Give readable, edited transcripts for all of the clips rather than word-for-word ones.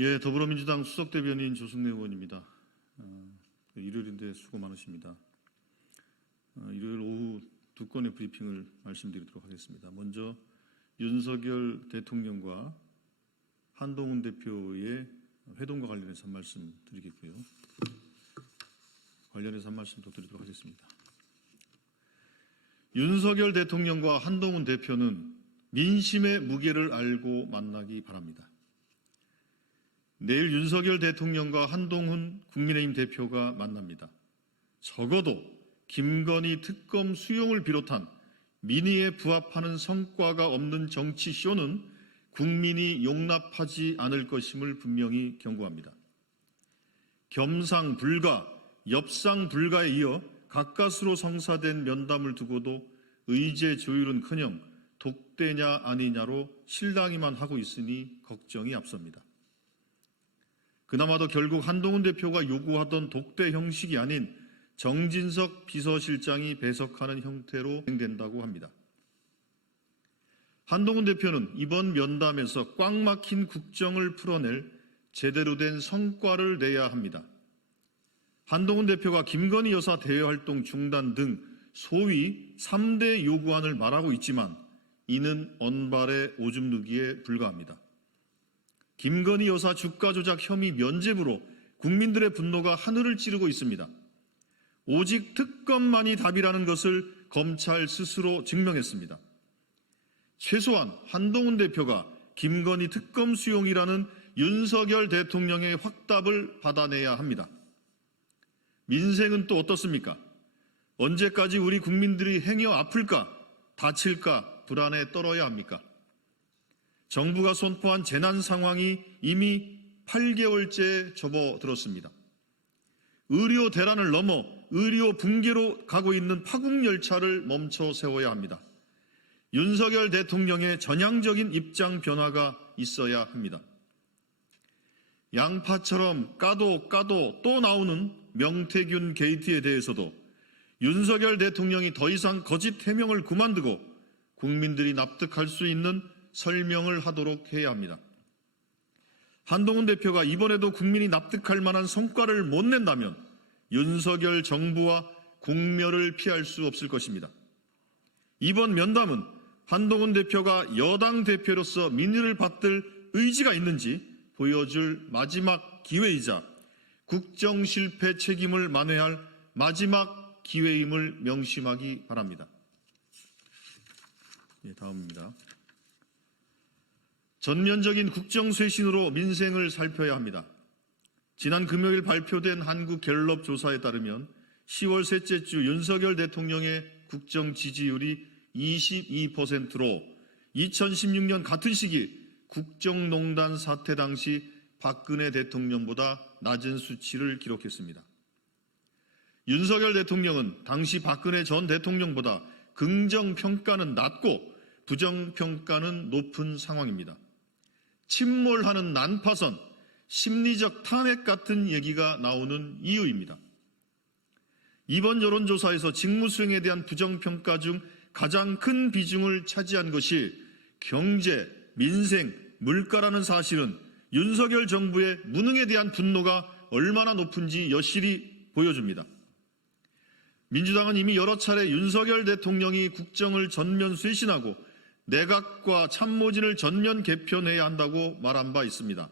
예, 더불어민주당 수석대변인 조승래 의원입니다. 일요일인데 수고 많으십니다. 일요일 오후 두 건의 브리핑을 말씀드리도록 하겠습니다. 먼저 윤석열 대통령과 한동훈 대표의 회동과 관련해서 한 말씀 드리겠고요. 관련해서 한 말씀 더 드리도록 하겠습니다. 윤석열 대통령과 한동훈 대표는 민심의 무게를 알고 만나기 바랍니다. 내일 윤석열 대통령과 한동훈 국민의힘 대표가 만납니다. 적어도 김건희 특검 수용을 비롯한 민의에 부합하는 성과가 없는 정치쇼는 국민이 용납하지 않을 것임을 분명히 경고합니다. 겸상불가, 엽상불가에 이어 가까스로 성사된 면담을 두고도 의제 조율은커녕 독대냐 아니냐로 실랑이만 하고 있으니 걱정이 앞섭니다. 그나마도 결국 한동훈 대표가 요구하던 독대 형식이 아닌 정진석 비서실장이 배석하는 형태로 진행된다고 합니다. 한동훈 대표는 이번 면담에서 꽉 막힌 국정을 풀어낼 제대로 된 성과를 내야 합니다. 한동훈 대표가 김건희 여사 대외활동 중단 등 소위 3대 요구안을 말하고 있지만 이는 언발의 오줌 누기에 불과합니다. 김건희 여사 주가 조작 혐의 면죄부로 국민들의 분노가 하늘을 찌르고 있습니다. 오직 특검만이 답이라는 것을 검찰 스스로 증명했습니다. 최소한 한동훈 대표가 김건희 특검 수용이라는 윤석열 대통령의 확답을 받아내야 합니다. 민생은 또 어떻습니까? 언제까지 우리 국민들이 행여 아플까, 다칠까 불안에 떨어야 합니까? 정부가 선포한 재난 상황이 이미 8개월째 접어들었습니다. 의료 대란을 넘어 의료 붕괴로 가고 있는 파국열차를 멈춰 세워야 합니다. 윤석열 대통령의 전향적인 입장 변화가 있어야 합니다. 양파처럼 까도 또 나오는 명태균 게이트에 대해서도 윤석열 대통령이 더 이상 거짓 해명을 그만두고 국민들이 납득할 수 있는 설명을 하도록 해야 합니다. 한동훈 대표가 이번에도 국민이 납득할 만한 성과를 못 낸다면 윤석열 정부와 공멸을 피할 수 없을 것입니다. 이번 면담은 한동훈 대표가 여당 대표로서 민의를 받들 의지가 있는지 보여줄 마지막 기회이자 국정 실패 책임을 만회할 마지막 기회임을 명심하기 바랍니다. 다음입니다. 전면적인 국정쇄신으로 민생을 살펴야 합니다. 지난 금요일 발표된 한국갤럽 조사에 따르면 10월 셋째 주 윤석열 대통령의 국정 지지율이 22%로 2016년 같은 시기 국정농단 사태 당시 박근혜 대통령보다 낮은 수치를 기록했습니다. 윤석열 대통령은 당시 박근혜 전 대통령보다 긍정평가는 낮고 부정평가는 높은 상황입니다. 침몰하는 난파선, 심리적 탄핵 같은 얘기가 나오는 이유입니다. 이번 여론조사에서 직무수행에 대한 부정평가 중 가장 큰 비중을 차지한 것이 경제, 민생, 물가라는 사실은 윤석열 정부의 무능에 대한 분노가 얼마나 높은지 여실히 보여줍니다. 민주당은 이미 여러 차례 윤석열 대통령이 국정을 전면 쇄신하고 내각과 참모진을 전면 개편해야 한다고 말한 바 있습니다.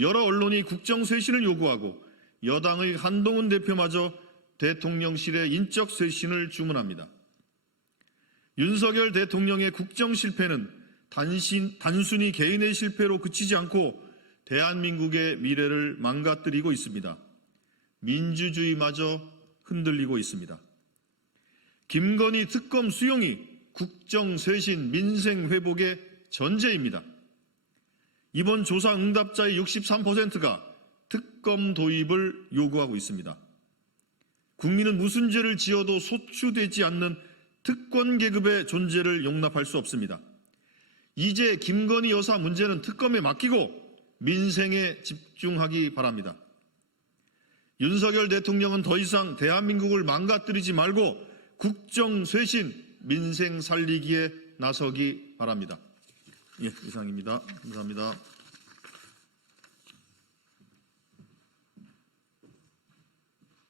여러 언론이 국정 쇄신을 요구하고 여당의 한동훈 대표마저 대통령실의 인적 쇄신을 주문합니다. 윤석열 대통령의 국정 실패는 단순히 개인의 실패로 그치지 않고 대한민국의 미래를 망가뜨리고 있습니다. 민주주의마저 흔들리고 있습니다. 김건희 특검 수용이 국정 쇄신, 민생 회복의 전제입니다. 이번 조사 응답자의 63%가 특검 도입을 요구하고 있습니다. 국민은 무슨 죄를 지어도 소추되지 않는 특권 계급의 존재를 용납할 수 없습니다. 이제 김건희 여사 문제는 특검에 맡기고 민생에 집중하기 바랍니다. 윤석열 대통령은 더 이상 대한민국을 망가뜨리지 말고 국정 쇄신, 민생 살리기에 나서기 바랍니다. 이상입니다. 감사합니다.